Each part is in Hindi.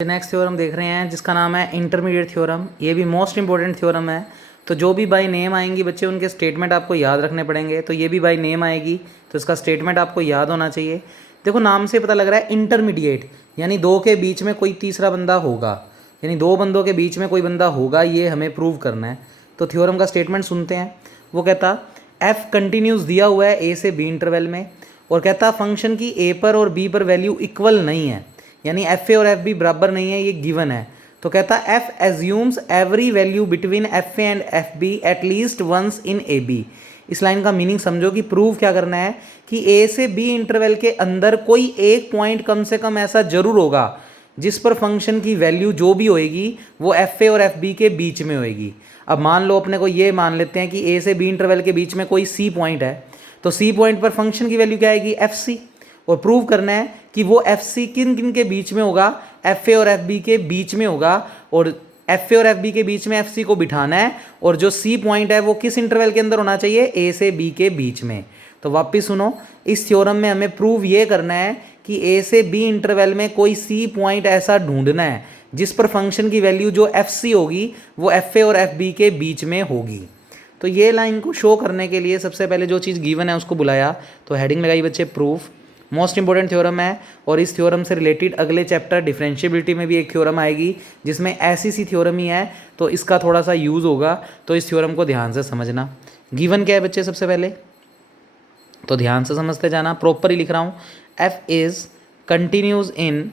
नेक्स्ट थ्योरम देख रहे हैं जिसका नाम है इंटरमीडिएट थ्योरम। ये भी मोस्ट इंपॉर्टेंट थ्योरम है। तो जो भी बाय नेम आएंगी बच्चे उनके स्टेटमेंट आपको याद रखने पड़ेंगे। तो ये भी बाय नेम आएगी तो इसका स्टेटमेंट आपको याद होना चाहिए। देखो नाम से पता लग रहा है इंटरमीडिएट, यानी दो के बीच में कोई तीसरा बंदा होगा, यानी दो बंदों के बीच में कोई बंदा होगा, ये हमें प्रूव करना है। तो थ्योरम का स्टेटमेंट सुनते हैं। वो कहता एफ कंटिन्यूस दिया हुआ है ए से बी इंटरवल में, और कहता फंक्शन की ए पर और बी पर वैल्यू इक्वल नहीं है, यानी एफ ए और एफ बी बराबर नहीं है, ये गिवन है। तो कहता F assumes every value between F A and F B at least once in A B. इस लाइन का मीनिंग समझो कि प्रूव क्या करना है कि ए से बी इंटरवल के अंदर कोई एक पॉइंट कम से कम ऐसा जरूर होगा जिस पर फंक्शन की वैल्यू जो भी होएगी वो एफ ए और एफ बी के बीच में होएगी। अब मान लो अपने को ये मान लेते हैं कि ए से बी इंटरवल के बीच में कोई सी पॉइंट है, तो सी पॉइंट पर फंक्शन की वैल्यू क्या आएगी, एफ सी। और प्रूव करना है कि वो एफ सी किन किन के बीच में होगा, एफ ए और एफ बी के बीच में होगा, और एफ ए और एफ बी के बीच में एफ सी को बिठाना है, और जो सी पॉइंट है वो किस इंटरवल के अंदर होना चाहिए, ए से बी के बीच में। तो वापिस सुनो, इस थ्योरम में हमें प्रूव ये करना है कि ए से बी इंटरवल में कोई सी पॉइंट ऐसा ढूंढना है जिस पर फंक्शन की वैल्यू जो एफ सी होगी वो एफ ए और एफ बी के बीच में होगी। तो ये लाइन को शो करने के लिए सबसे पहले जो चीज़ गिवन है उसको बुलाया, तो हेडिंग लगाई बच्चे प्रूफ। मोस्ट इंपॉर्टेंट थ्योरम है, और इस थ्योरम से रिलेटेड अगले चैप्टर डिफरेंशिएबिलिटी में भी एक थ्योरम आएगी जिसमें ऐसी सी थ्योरम ही है, तो इसका थोड़ा सा यूज़ होगा। तो इस थ्योरम को ध्यान से समझना। गिवन क्या है बच्चे सबसे पहले, तो ध्यान से समझते जाना, प्रॉपर ही लिख रहा हूँ। F is continues in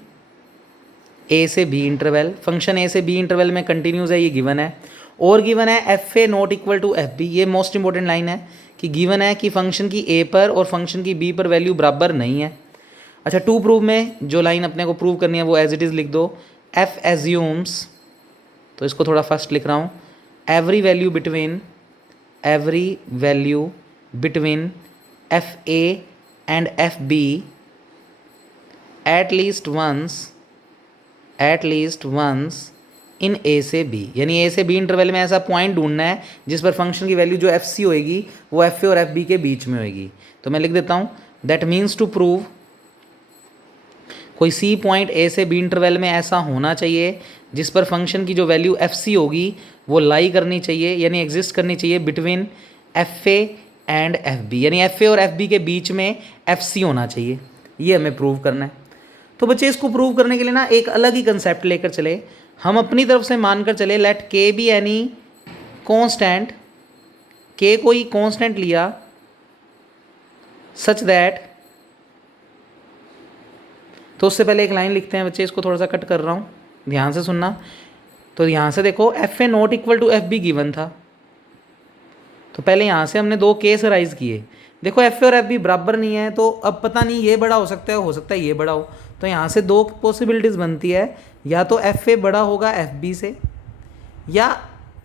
A से बी इंटरवल, फंक्शन ए से बी इंटरवल में कंटिन्यूज है, ये गिवन है। और गिवन है F A not equal to F B, ये मोस्ट इंपॉर्टेंट लाइन है कि गिवन है कि फंक्शन की ए पर और फंक्शन की बी पर वैल्यू बराबर नहीं है। अच्छा, टू प्रूव में जो लाइन अपने को प्रूव करनी है वो एज इट इज़ लिख दो। एफ एज्यूम्स, तो इसको थोड़ा फर्स्ट लिख रहा हूँ, every value between F A and F B at least once in A से बी, यानी ए से बी इंटरवल में ऐसा पॉइंट ढूंढना है जिस पर फंक्शन की वैल्यू जो एफ सी होएगी वो एफ ए और एफ बी के बीच में होएगी। तो मैं लिख देता हूँ दैट मीन्स टू प्रूव, कोई सी पॉइंट ए से बी इंटरवल में ऐसा होना चाहिए जिस पर फंक्शन की जो वैल्यू एफ सी होगी वो लाई करनी चाहिए, यानी एग्जिस्ट करनी चाहिए between F A and F B, यानी एफ ए और एफ बी के बीच में एफ सी होना चाहिए। ये हमें प्रूव करना है। तो बच्चे इसको प्रूव करने के लिए ना एक अलग ही कंसेप्ट लेकर चले। हम अपनी तरफ से मानकर चले लेट के बी एनी कांस्टेंट, के कोई कांस्टेंट लिया सच दैट, तो उससे पहले एक लाइन लिखते हैं बच्चे, इसको थोड़ा सा कट कर रहा हूँ, ध्यान से सुनना। तो यहाँ से देखो F A not equal to F B given था, तो पहले यहाँ से हमने दो केस राइज किए। देखो एफ ए और एफ बी बराबर नहीं है, तो अब पता नहीं ये बड़ा हो सकता है ये बड़ा हो। तो यहाँ से दो पॉसिबिलिटीज़ बनती है, या तो एफ ए बड़ा होगा एफ बी से, या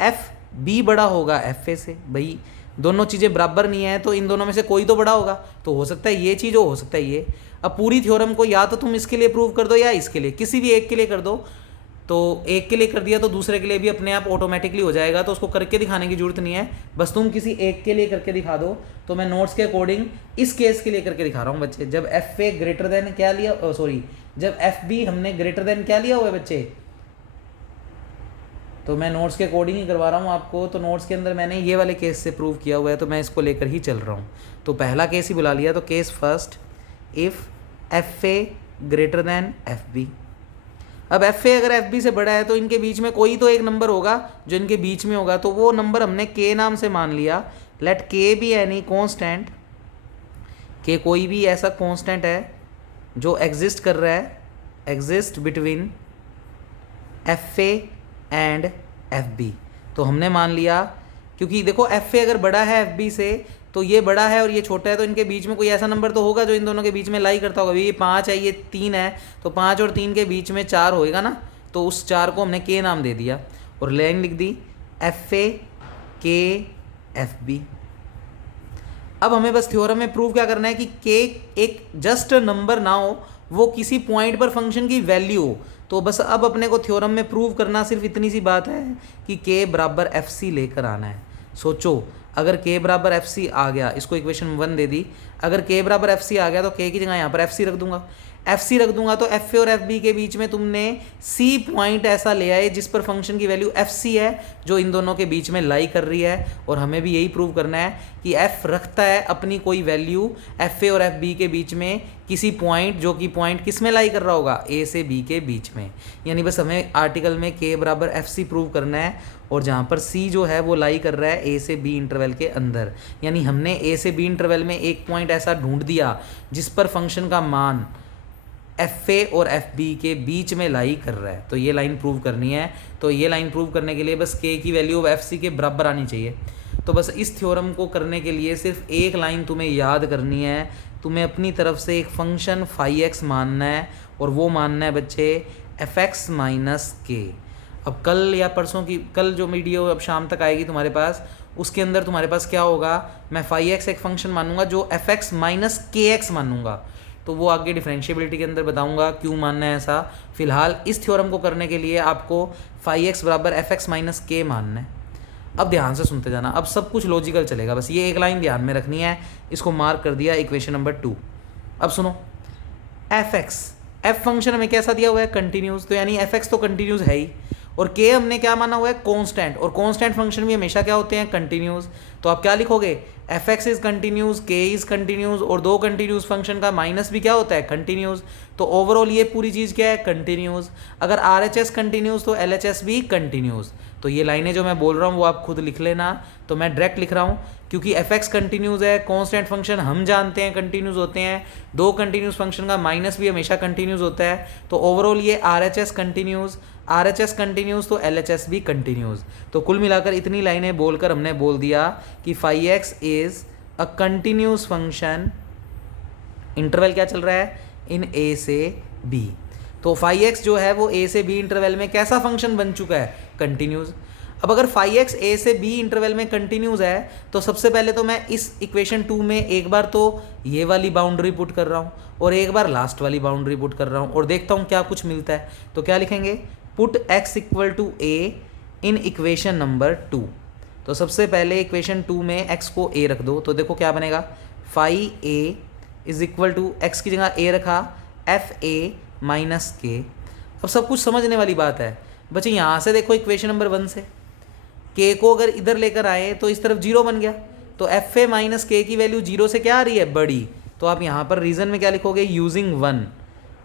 एफ बी बड़ा होगा एफ ए से। भाई दोनों चीज़ें बराबर नहीं है, तो इन दोनों में से कोई तो बड़ा होगा, तो हो सकता है ये चीज़ हो सकता है ये। अब पूरी थ्योरम को या तो तुम इसके लिए प्रूव कर दो या इसके लिए, किसी भी एक के लिए कर दो। तो एक के लिए कर दिया तो दूसरे के लिए भी अपने आप ऑटोमेटिकली हो जाएगा, तो उसको करके दिखाने की जरूरत नहीं है, बस तुम किसी एक के लिए करके दिखा दो। तो मैं नोट्स के अकॉर्डिंग इस केस के लिए करके दिखा रहा हूँ बच्चे। जब एफ ए ग्रेटर देन क्या लिया, जब एफ बी हमने ग्रेटर देन क्या लिया हुआ है बच्चे, तो मैं नोट्स के अकॉर्डिंग ही करवा रहा हूँ आपको। तो नोट्स के अंदर मैंने ये वाले केस से प्रूव किया हुआ है, तो मैं इसको लेकर ही चल रहा हूँ। तो पहला केस ही बुला लिया, तो case first, if F A greater than F B. अब एफ ए अगर एफ बी से बड़ा है तो इनके बीच में कोई तो एक नंबर होगा जो इनके बीच में होगा, तो वो नंबर हमने के नाम से मान लिया। लेट के बी एनी कांस्टेंट, के कोई भी ऐसा कांस्टेंट है जो एग्जिस्ट कर रहा है, exist between F A and F B. तो हमने मान लिया, क्योंकि देखो एफ ए अगर बड़ा है एफ बी से, तो ये बड़ा है और ये छोटा है, तो इनके बीच में कोई ऐसा नंबर तो होगा जो इन दोनों के बीच में लाई करता होगा। ये 5 है, ये 3 है, तो 5 और 3 के बीच में 4 होएगा ना, तो उस 4 को हमने के नाम दे दिया और लाइन लिख दी एफ ए के एफ बी। अब हमें बस थ्योरम में प्रूव क्या करना है कि के एक जस्ट नंबर ना हो, वो किसी पॉइंट पर फंक्शन की वैल्यू हो। तो बस अब अपने को थ्योरम में प्रूव करना सिर्फ इतनी सी बात है कि के बराबर एफ सी लेकर आना है। सोचो अगर के बराबर एफ सी आ गया, इसको इक्वेशन 1 दे दी, अगर के बराबर एफ सी आ गया तो के की जगह यहाँ पर एफ सी रख दूंगा। एफ सी रख दूंगा तो एफ ए और एफ बी के बीच में तुमने सी पॉइंट ऐसा ले आए जिस पर फंक्शन की वैल्यू एफ सी है, जो इन दोनों के बीच में लाई कर रही है। और हमें भी यही प्रूव करना है कि एफ रखता है अपनी कोई वैल्यू एफ ए और एफ बी के बीच में किसी पॉइंट, जो कि पॉइंट किस में लाई कर रहा होगा, ए से बी के बीच में। यानी बस हमें आर्टिकल में के बराबर एफ सी प्रूव करना है, और जहाँ पर सी जो है वो लाई कर रहा है ए से बी इंटरवल के अंदर। यानी हमने ए से बी इंटरवल में एक पॉइंट ऐसा ढूंढ दिया जिस पर फंक्शन का मान एफ ए और एफ बी के बीच में लाई कर रहा है। तो ये लाइन प्रूव करनी है। तो ये लाइन प्रूव करने के लिए बस के की वैल्यू एफ सी के बराबर आनी चाहिए। तो बस इस थ्योरम को करने के लिए सिर्फ एक लाइन तुम्हें याद करनी है। तुम्हें अपनी तरफ से एक फंक्शन फाई एक्स मानना है, और वो मानना है बच्चे एफ एक्स माइनस के। अब कल या परसों की, कल जो वीडियो अब शाम तक आएगी तुम्हारे पास, उसके अंदर तुम्हारे पास क्या होगा, मैं फाई एक्स एक फंक्शन मानूंगा जो एफ एक्स माइनस के एक्स मानूंगा। तो वो आगे डिफरेंशिएबिलिटी के अंदर बताऊंगा क्यों मानना है ऐसा। फिलहाल इस थ्योरम को करने के लिए आपको फाई एक्स बराबर एफ एक्स माइनस के मानना है। अब ध्यान से सुनते जाना, अब सब कुछ लॉजिकल चलेगा, बस ये एक लाइन ध्यान में रखनी है। इसको मार्क कर दिया इक्वेशन नंबर 2। अब सुनो, एफ एक्स, एफ फंक्शन हमें कैसा दिया हुआ है, कंटिन्यूस। तो यानी एफ एक्स तो कंटिन्यूस है ही, और के हमने क्या माना हुआ है, कांस्टेंट। और कांस्टेंट फंक्शन भी हमेशा क्या होते हैं, कंटिन्यूस। तो आप क्या लिखोगे, एफ एक्स इज कंटिन्यूस, के इज कंटिन्यूस, और दो कंटिन्यूस फंक्शन का माइनस भी क्या होता है, कंटिन्यूस। तो ओवरऑल ये पूरी चीज़ क्या है, कंटिन्यूस। अगर आर एच एस कंटिन्यूस तो एल एच एस भी कंटिन्यूस। तो ये लाइनें जो मैं बोल रहा हूँ वो आप खुद लिख लेना। तो मैं डायरेक्ट लिख रहा हूँ, क्योंकि एफ एक्स कंटिन्यूस है, कांस्टेंट फंक्शन हम जानते हैं कंटिन्यूस होते हैं, दो कंटिन्यूस फंक्शन का माइनस भी हमेशा कंटिन्यूस होता है। तो ओवरऑल ये R H S continuous, R H S continuous तो एल एच एस भी कंटिन्यूस। तो कुल मिलाकर इतनी लाइनें बोलकर हमने बोल दिया कि phi X is a continuous function, interval क्या चल रहा है, इन ए से बी। तो फाई एक्स जो है वो ए से बी इंटरवल में कैसा फंक्शन बन चुका है, कंटिन्यूस। अब अगर फाई एक्स ए से बी इंटरवल में कंटिन्यूस है, तो सबसे पहले तो मैं इस इक्वेशन 2 में एक बार तो ये वाली बाउंड्री पुट कर रहा हूँ, और एक बार लास्ट वाली बाउंड्री पुट कर रहा हूँ, और देखता हूँ क्या कुछ मिलता है। तो क्या लिखेंगे, put x equal to A in equation number 2। तो सबसे पहले इक्वेशन 2 में x को a रख दो। तो देखो क्या बनेगा, phi A is equal to X की जगह a रखा, एफ ए माइनस के। अब सब कुछ समझने वाली बात है बच्चे। यहाँ से देखो इक्वेशन नंबर 1 से k को अगर इधर लेकर आए तो इस तरफ 0 बन गया। तो एफ ए माइनस के की वैल्यू 0 से क्या आ रही है, बड़ी। तो आप यहाँ पर रीजन में क्या लिखोगे, यूजिंग 1।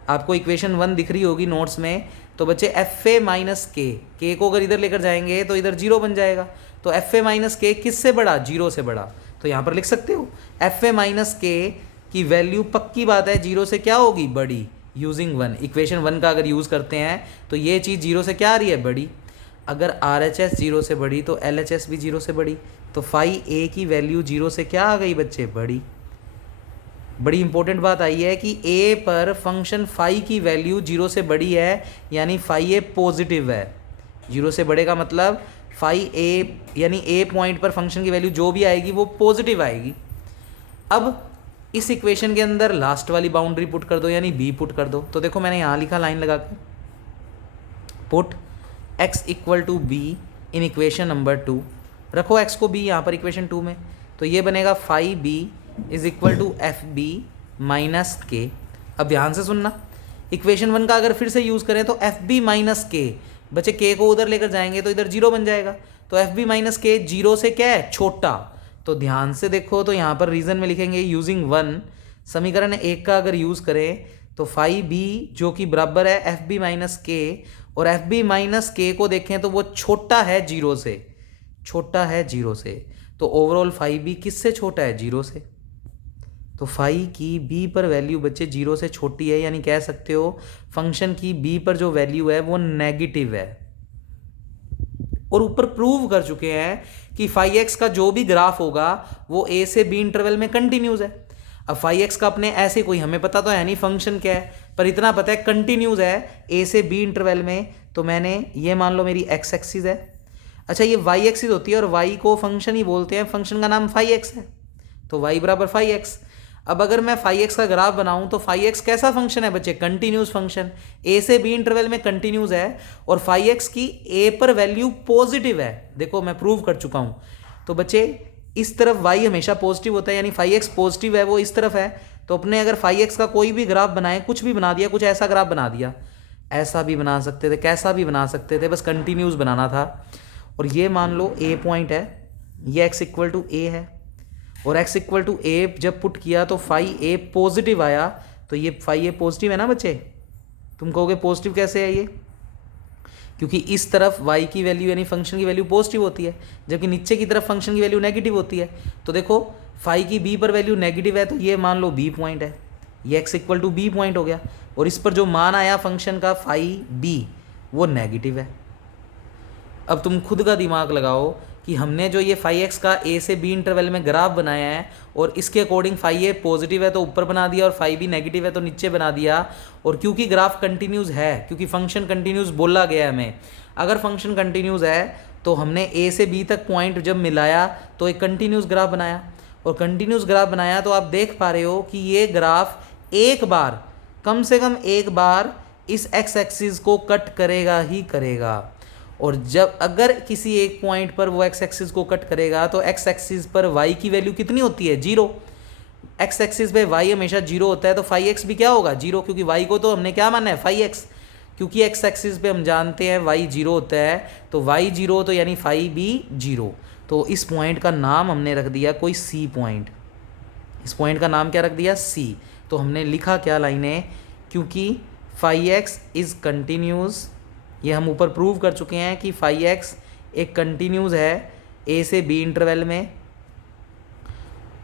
आपको इक्वेशन 1 दिख रही होगी नोट्स में। तो बच्चे एफ ए माइनस के को अगर इधर लेकर जाएंगे तो इधर 0 बन जाएगा। तो एफ ए माइनस के किससे बड़ा, 0 से बड़ा। तो यहाँ पर लिख सकते हो एफ ए माइनस के की वैल्यू पक्की बात है 0 से क्या होगी, बड़ी, यूजिंग 1। इक्वेशन 1 का अगर यूज़ करते हैं तो ये चीज़ 0 से क्या आ रही है, बड़ी। अगर आर एच एस 0 से बड़ी तो एल एच एस भी 0 से बड़ी। तो फाई ए की वैल्यू 0 से क्या आ गई बच्चे, बड़ी। बड़ी इंपॉर्टेंट बात आई है कि ए पर फंक्शन फाई की वैल्यू 0 से बड़ी है, यानी फाई ए पॉजिटिव है। 0 से बड़े का मतलब फाई ए, यानी ए पॉइंट पर फंक्शन की वैल्यू जो भी आएगी वो पॉजिटिव आएगी। अब इस इक्वेशन के अंदर लास्ट वाली बाउंड्री पुट कर दो, यानी बी पुट कर दो। तो देखो मैंने यहाँ लिखा लाइन लगा कर, put x equal to B in equation number 2। रखो x को b यहाँ पर इक्वेशन 2 में। तो ये बनेगा phi B is equal to F B minus K. अब ध्यान से सुनना, इक्वेशन 1 का अगर फिर से यूज़ करें तो एफ बी माइनस के, बच्चे के को उधर लेकर जाएंगे तो इधर 0 बन जाएगा। तो एफ बी माइनस के 0 से क्या है, छोटा। तो ध्यान से देखो, तो यहाँ पर रीजन में लिखेंगे यूजिंग 1। समीकरण 1 का अगर यूज़ करें तो फाई बी जो कि बराबर है एफ बी माइनस के, और एफ बी माइनस के को देखें तो वो छोटा है 0 से, छोटा है 0 से। तो ओवरऑल फाई बी किससे छोटा है, 0 से। तो फाई की बी पर वैल्यू बच्चे 0 से छोटी है, यानी कह सकते हो फंक्शन की बी पर जो वैल्यू है वो नेगेटिव है। और ऊपर प्रूव कर चुके हैं कि फाई एक्स का जो भी ग्राफ होगा वो ए से बी इंटरवल में कंटिन्यूस है। अब फाई एक्स का अपने ऐसे कोई हमें पता तो है नहीं फंक्शन क्या है, पर इतना पता है कंटिन्यूस है ए से बी इंटरवल में। तो मैंने ये मान लो मेरी एक्स एक्सिस है, अच्छा ये वाई एक्सिस होती है, और वाई को फंक्शन ही बोलते हैं, फंक्शन का नाम फाई एक्स है। तो वाई बराबर फाई एक्स। अब अगर मैं फाई एक्स का ग्राफ बनाऊं तो फाई एक्स कैसा फंक्शन है बच्चे, कंटिन्यूस फंक्शन, ए से बी इंटरवल में कंटिन्यूस है, और फाई एक्स की ए पर वैल्यू पॉजिटिव है। देखो मैं प्रूव कर चुका हूं। तो बच्चे इस तरफ y हमेशा पॉजिटिव होता है, यानी फाई एक्स पॉजिटिव है, वो इस तरफ है। तो अपने अगर फाई एक्स का कोई भी ग्राफ बनाए, कुछ भी बना दिया, कुछ ऐसा ग्राफ बना दिया, ऐसा भी बना सकते थे, कैसा भी बना सकते थे, बस कंटिन्यूस बनाना था। और ये मान लो ए पॉइंट है, ये एक्स इक्वल टू ए है, और एक्स इक्वल टू ए जब पुट किया तो फाई ए पॉजिटिव आया, तो ये फाई ए पॉजिटिव है ना बच्चे। तुम कहोगे पॉजिटिव कैसे है ये, क्योंकि इस तरफ y की वैल्यू यानी फंक्शन की वैल्यू पॉजिटिव होती है, जबकि नीचे की तरफ फंक्शन की वैल्यू नेगेटिव होती है। तो देखो फाई की b पर वैल्यू नेगेटिव है, तो ये मान लो b पॉइंट है, ये x equal to b point हो गया, और इस पर जो मान आया फंक्शन का फाई b वो नेगेटिव है। अब तुम खुद का दिमाग लगाओ कि हमने जो ये फाई एक्स का a से b इंटरवल में ग्राफ बनाया है, और इसके अकॉर्डिंग फाई ए पॉजिटिव है तो ऊपर बना दिया, और फाई बी नेगेटिव है तो नीचे बना दिया। और क्योंकि ग्राफ कंटिन्यूस है, क्योंकि फंक्शन कंटिन्यूस बोला गया है हमें, अगर फंक्शन कंटिन्यूस है तो हमने a से b तक पॉइंट जब मिलाया तो एक कंटिन्यूस ग्राफ बनाया, और कंटिन्यूस ग्राफ बनाया तो आप देख पा रहे हो कि ये ग्राफ एक बार, कम से कम एक बार इस एक्स एक्सिस को कट करेगा ही करेगा। और जब अगर किसी एक पॉइंट पर वो एक्स एक्सिस को कट करेगा तो एक्स एक्सिस पर वाई की वैल्यू कितनी होती है, जीरो। एक्स एक्सिस पे वाई हमेशा जीरो होता है, तो फाई एक्स भी क्या होगा, जीरो, क्योंकि वाई को तो हमने क्या माना है, फाई एक्स। क्योंकि एक्स एक्सिस पे हम जानते हैं वाई जीरो होता है, तो वाई जीरो तो यानी फाई भी जीरो। तो इस पॉइंट का नाम हमने रख दिया कोई सी पॉइंट, इस पॉइंट का नाम क्या रख दिया, सी। तो हमने लिखा क्या लाइनें, क्योंकि फाई एक्स इज़ कंटिन्यूस, ये हम ऊपर प्रूव कर चुके हैं कि फाई एक्स एक कंटिन्यूस है ए से बी इंटरवल में,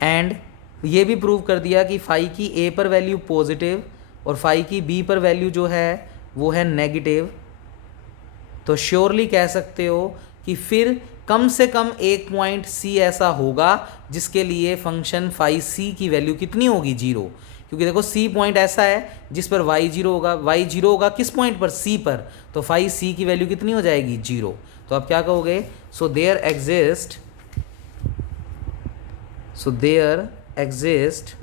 एंड ये भी प्रूव कर दिया कि फाई की ए पर वैल्यू पॉजिटिव और फाई की बी पर वैल्यू जो है वो है नेगेटिव। तो श्योरली कह सकते हो कि फिर कम से कम एक पॉइंट सी ऐसा होगा जिसके लिए फंक्शन फाई सी की वैल्यू कितनी होगी, जीरो। क्योंकि देखो सी पॉइंट ऐसा है जिस पर वाई जीरो होगा, वाई जीरो होगा किस पॉइंट पर, सी पर, तो फाई सी की वैल्यू कितनी हो जाएगी, जीरो। तो आप क्या कहोगे, so there exist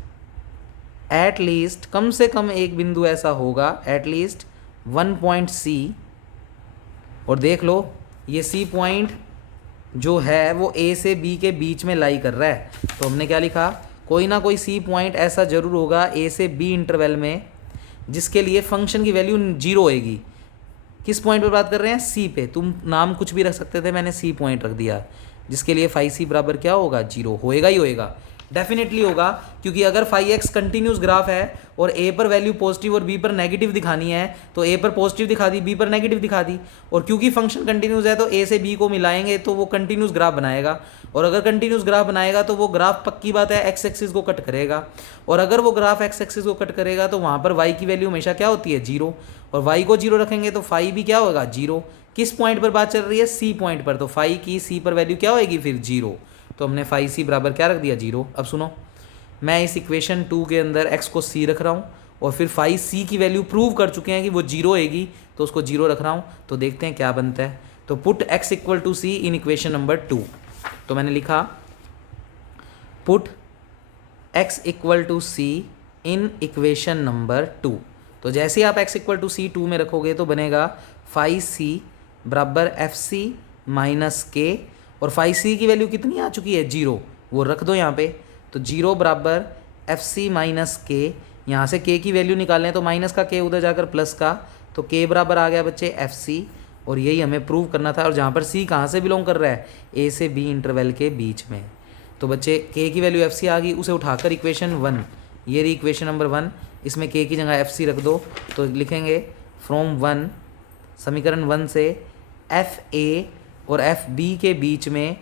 at least, कम से कम एक बिंदु ऐसा होगा, at least one point C. और देख लो ये सी पॉइंट जो है वो ए से बी के बीच में लाई कर रहा है, तो हमने क्या लिखा, कोई ना कोई सी पॉइंट ऐसा जरूर होगा ए से बी इंटरवल में जिसके लिए फंक्शन की वैल्यू जीरो होएगी। किस पॉइंट पर बात कर रहे हैं, सी पे। तुम नाम कुछ भी रख सकते थे, मैंने सी पॉइंट रख दिया, जिसके लिए फाई सी बराबर क्या होगा, जीरो। होएगा ही होएगा, डेफिनेटली होगा, क्योंकि अगर फाई एक्स कंटिन्यूस ग्राफ है और ए पर वैल्यू पॉजिटिव और बी पर नेगेटिव दिखानी है, तो ए पर पॉजिटिव दिखा दी, बी पर नेगेटिव दिखा दी। और क्योंकि फंक्शन कंटिन्यूस है तो ए से बी को मिलाएंगे तो वो कंटिन्यूस ग्राफ बनाएगा, और अगर कंटिन्यूस ग्राफ बनाएगा तो वो ग्राफ पक्की बात है एक्स एक्सिस को कट करेगा, और अगर वो ग्राफ एक्स एक्सिस को कट करेगा तो वहाँ पर वाई की वैल्यू हमेशा क्या होती है, जीरो, और वाई को जीरो रखेंगे तो फाई भी क्या होगा, जीरो। किस पॉइंट पर बात चल रही है, सी पॉइंट पर, तो फाई की सी पर वैल्यू क्या होगी फिर, जीरो। तो हमने फाई सी बराबर क्या रख दिया, जीरो। अब सुनो, मैं इस इक्वेशन 2 के अंदर x को c रख रहा हूँ, और फिर फाई c की वैल्यू प्रूव कर चुके हैं कि वो जीरो होएगी, तो उसको जीरो रख रहा हूँ। तो देखते हैं क्या बनता है। तो put x equal to C in equation number 2। तो मैंने लिखा put x equal to C in equation number 2। तो जैसे ही आप x इक्वल टू सी 2 में रखोगे तो बनेगा फाई सी बराबर एफ सी माइनस के, और फाई सी की वैल्यू कितनी आ चुकी है, जीरो, वो रख दो यहाँ पे। तो जीरो बराबर एफ सी माइनस के, यहाँ से के की वैल्यू निकालें तो माइनस का के उधर जाकर प्लस का, तो के बराबर आ गया बच्चे एफ सी, और यही हमें प्रूव करना था। और जहाँ पर सी कहाँ से बिलोंग कर रहा है, ए से बी इंटरवल के बीच में। तो बच्चे के की वैल्यू एफ सी आ गई, उसे उठाकर इक्वेशन 1, ये रही इक्वेशन नंबर 1, इसमें के की जगह एफ सी रख दो। तो लिखेंगे फ्रॉम 1, समीकरण 1 से एफ ए और एफ बी के बीच में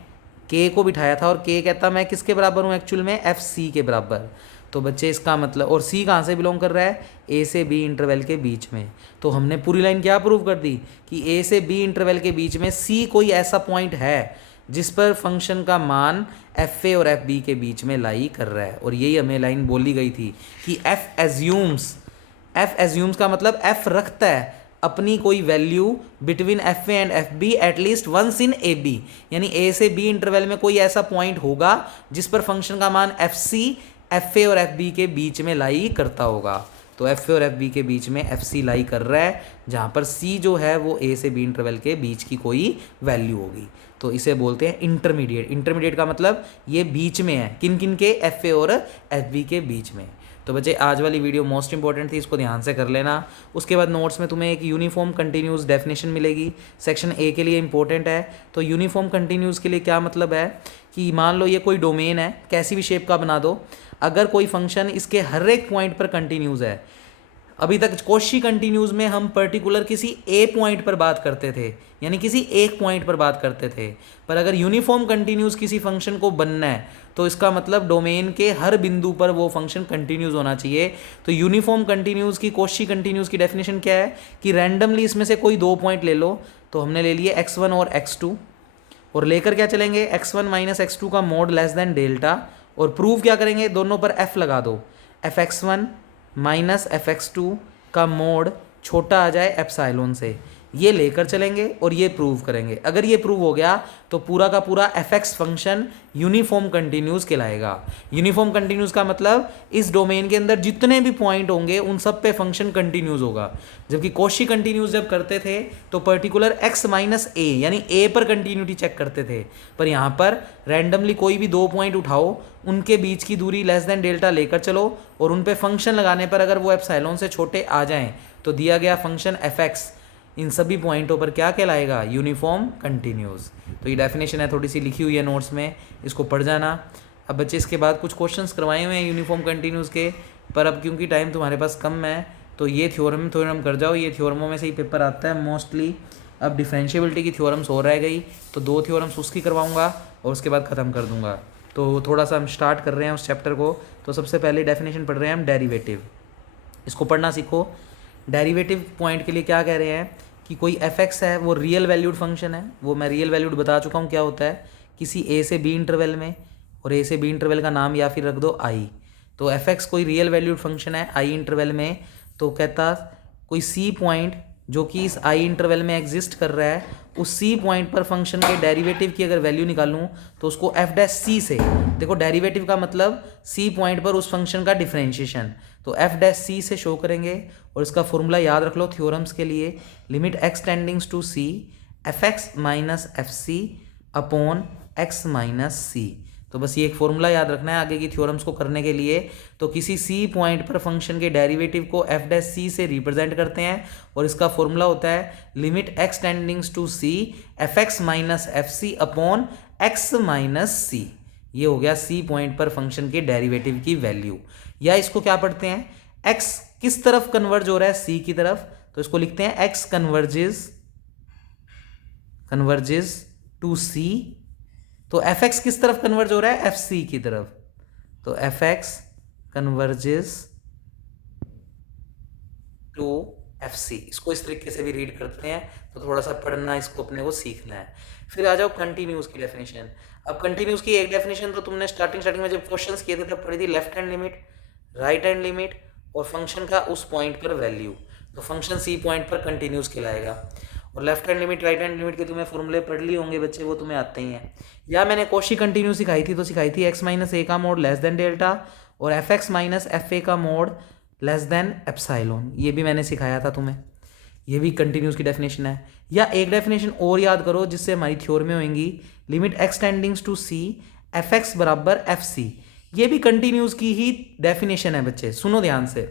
के को बिठाया था, और के कहता मैं किसके बराबर हूँ एक्चुअल में, एफ सी के बराबर। तो बच्चे इसका मतलब, और सी कहाँ से बिलोंग कर रहा है, ए से बी इंटरवल के बीच में। तो हमने पूरी लाइन क्या प्रूव कर दी कि ए से बी इंटरवल के बीच में सी कोई ऐसा पॉइंट है जिस पर फंक्शन का मान एफ ए और एफ बी के बीच में लाई कर रहा है। और यही हमें लाइन बोली गई थी कि एफ एज्यूम्स का मतलब एफ रखता है अपनी कोई value between F A and F B at least once in A B, यानी ए से बी इंटरवल में कोई ऐसा पॉइंट होगा जिस पर फंक्शन का मान एफ सी एफ ए और एफ बी के बीच में लाई करता होगा। तो एफ ए और एफ बी के बीच में एफ सी लाई कर रहा है, जहाँ पर सी जो है वो ए से बी इंटरवल के बीच की कोई वैल्यू होगी। तो इसे बोलते हैं इंटरमीडिएट। इंटरमीडिएट का मतलब ये बीच में है, किन किन के, एफ ए और एफ बी के बीच में। तो बच्चे आज वाली वीडियो मोस्ट इंपॉर्टेंट थी, इसको ध्यान से कर लेना। उसके बाद नोट्स में तुम्हें एक यूनिफॉर्म कंटिन्यूस डेफिनेशन मिलेगी, सेक्शन ए के लिए इंपॉर्टेंट है। तो यूनिफॉर्म कंटिन्यूस के लिए क्या मतलब है कि मान लो ये कोई डोमेन है, कैसी भी शेप का बना दो, अगर कोई फंक्शन इसके हर एक पॉइंट पर कंटिन्यूस है। अभी तक कॉची कंटिन्यूज में हम पर्टिकुलर किसी ए पॉइंट पर बात करते थे, यानी किसी एक पॉइंट पर बात करते थे, पर अगर यूनिफॉर्म कंटिन्यूज किसी फंक्शन को बनना है तो इसका मतलब डोमेन के हर बिंदु पर वो फंक्शन कंटिन्यूज होना चाहिए। तो यूनिफॉर्म कंटिन्यूज की कॉची कंटिन्यूज की डेफिनेशन क्या है कि रैंडमली इसमें से कोई दो पॉइंट ले लो, तो हमने ले लिए x1 और x2, और लेकर क्या चलेंगे x1 माइनस x2 का मोड लेस देन डेल्टा, और प्रूव क्या करेंगे, दोनों पर f लगा दो, fx1 माइनस fx2 का मोड छोटा आ जाए एप्साइलोन से, ये लेकर चलेंगे और ये प्रूव करेंगे। अगर ये प्रूव हो गया तो पूरा का पूरा fx फंक्शन यूनिफॉर्म कंटिन्यूस कहलाएगा। यूनिफॉर्म कंटिन्यूस का मतलब इस डोमेन के अंदर जितने भी पॉइंट होंगे उन सब पे फंक्शन कंटिन्यूस होगा। जबकि कॉची कंटिन्यूस जब करते थे तो पर्टिकुलर x माइनस ए यानी a पर कंटिन्यूटी चेक करते थे, पर यहाँ पर रैंडमली कोई भी दो पॉइंट उठाओ, उनके बीच की दूरी लेस देन डेल्टा लेकर चलो, और उन पे फंक्शन लगाने पर अगर वो एप्सिलॉन से छोटे आ जाएं तो दिया गया फंक्शन fx इन सभी पॉइंटों पर क्या कहलाएगा, यूनिफॉर्म कंटिन्यूस। तो ये डेफिनेशन है, थोड़ी सी लिखी हुई है नोट्स में, इसको पढ़ जाना। अब बच्चे इसके बाद कुछ क्वेश्चंस करवाए हुए हैं यूनिफॉर्म कंटिन्यूस के, पर अब क्योंकि टाइम तुम्हारे पास कम है तो ये थ्योरम कर जाओ, ये थ्योरमों में से ही पेपर आता है मोस्टली। अब डिफरेंशिएबिलिटी की थ्योरम्स हो रह गई, तो दो थ्योरम्स उसकी करवाऊँगा और उसके बाद ख़त्म कर दूँगा। तो थोड़ा सा हम स्टार्ट कर रहे हैं उस चैप्टर को। तो सबसे पहले डेफिनेशन पढ़ रहे हैं हम डेरिवेटिव, इसको पढ़ना सीखो। डेरिवेटिव पॉइंट के लिए क्या कह रहे हैं कि कोई fx है वो रियल वैल्यूड फंक्शन है, वो मैं रियल वैल्यूड बता चुका हूँ क्या होता है, किसी a से b इंटरवल में, और a से b इंटरवल का नाम या फिर रख दो i। तो fx कोई रियल वैल्यूड फंक्शन है i इंटरवल में, तो कहता कोई c पॉइंट जो कि इस i इंटरवल में एग्जिस्ट कर रहा है, उस c पॉइंट पर फंक्शन के डेरिवेटिव की अगर वैल्यू निकालूं तो उसको f डैश c से, देखो डेरिवेटिव का मतलब c पॉइंट पर उस फंक्शन का डिफरेंशिएशन, तो f डैश c से शो करेंगे। और इसका फॉर्मूला याद रख लो थ्योरम्स के लिए, limit x tending to c fx minus fc upon x minus c। तो बस ये एक फॉर्मूला याद रखना है आगे की थ्योरम्स को करने के लिए। तो किसी c पॉइंट पर फंक्शन के डेरिवेटिव को f डैश c से रिप्रेजेंट करते हैं, और इसका फॉर्मूला होता है limit x tending to c fx minus fc upon x minus c। ये हो गया c पॉइंट पर फंक्शन के डेरिवेटिव की वैल्यू। या इसको क्या पढ़ते हैं, x किस तरफ कन्वर्ज हो रहा है, c की तरफ, तो इसको लिखते हैं x कन्वर्जेस टू c। तो fx किस तरफ कन्वर्ज हो रहा है, fc की तरफ, तो fx कन्वर्जेस टू fc। इसको इस तरीके से भी रीड करते हैं, तो थोड़ा सा पढ़ना इसको अपने को सीखना है। फिर आ जाओ कंटिन्यूस की डेफिनेशन। अब कंटिन्यूस की एक डेफिनेशन तो तुमने स्टार्टिंग में जब क्वेश्चंस किए थे तब पढ़ी थी, left hand limit, right hand limit और फंक्शन का उस पॉइंट पर वैल्यू, तो फंक्शन सी पॉइंट पर कंटिन्यूस कहलाएगा। और left hand limit right hand limit के तुम्हें फॉर्मूले पढ़ लिए होंगे बच्चे, वो तुम्हें आते ही हैं। या मैंने कॉची कंटिन्यूस सिखाई थी, तो सिखाई थी x माइनस ए का मोड लेस देन डेल्टा और fx माइनस एफ ए का मोड लेस देन एप्साइलोन, ये भी मैंने सिखाया था तुम्हें, ये भी कंटिन्यूस की डेफिनेशन है। या एक डेफिनेशन और याद करो जिससे हमारी थ्योरम में होंगी, limit x tending to c fx बराबर fc, ये भी कंटिन्यूस की ही डेफिनेशन है बच्चे, सुनो ध्यान से।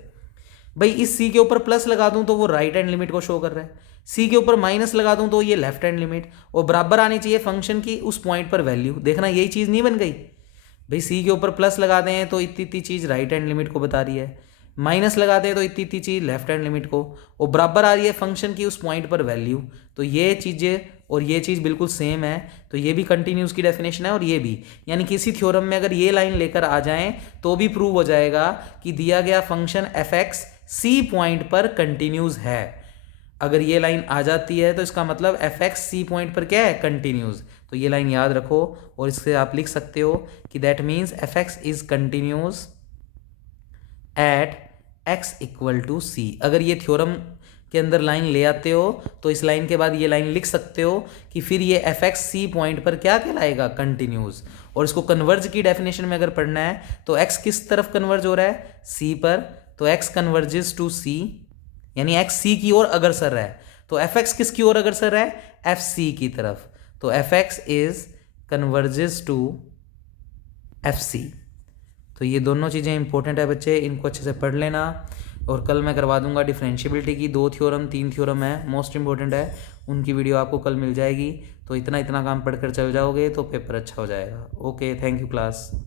भाई इस c के ऊपर प्लस लगा दूं तो वो राइट हैंड लिमिट को शो कर रहा है, c के ऊपर माइनस लगा दूं तो ये लेफ्ट हैंड लिमिट, और बराबर आनी चाहिए फंक्शन की उस पॉइंट पर वैल्यू। देखना यही चीज़ नहीं बन गई, भाई c के ऊपर प्लस लगा दें तो इतनी इतनी चीज़ राइट हैंड लिमिट को बता रही है, माइनस लगा दें तो इतनी इतनी चीज़ लेफ्ट हैंड लिमिट को, और बराबर आ रही है फंक्शन की उस पॉइंट पर वैल्यू। तो ये चीज़ें और ये चीज़ बिल्कुल सेम है, तो ये भी कंटिन्यूस की डेफिनेशन है और ये भी, यानी किसी थ्योरम में अगर ये लाइन लेकर आ जाएं तो भी प्रूव हो जाएगा कि दिया गया फंक्शन fx c पॉइंट पर कंटिन्यूस है। अगर ये लाइन आ जाती है तो इसका मतलब fx c पॉइंट पर क्या है, कंटिन्यूस। तो ये लाइन याद रखो और इससे आप लिख सकते हो कि that means fx is continuous at x equal to c। अगर ये थ्योरम के अंदर लाइन ले आते हो तो इस लाइन के बाद ये लाइन लिख सकते हो कि फिर ये fx c पॉइंट पर क्या कहलाएगा, कंटिन्यूस। और इसको कन्वर्ज की डेफिनेशन में अगर पढ़ना है तो x किस तरफ कन्वर्ज हो रहा है, c पर, तो x कन्वर्जेस टू c, यानी x c की ओर अग्रसर है, तो fx किसकी ओर अग्रसर है, fc की तरफ, तो fx is converges to fc। तो ये दोनों चीज़ें इंपॉर्टेंट है बच्चे, इनको अच्छे से पढ़ लेना। और कल मैं करवा दूंगा डिफरेंशियबिलिटी की 2 थ्योरम 3 थ्योरम है, मोस्ट इंपॉर्टेंट है, उनकी वीडियो आपको कल मिल जाएगी। तो इतना इतना काम पढ़कर चल जाओगे तो पेपर अच्छा हो जाएगा। Okay, thank you class.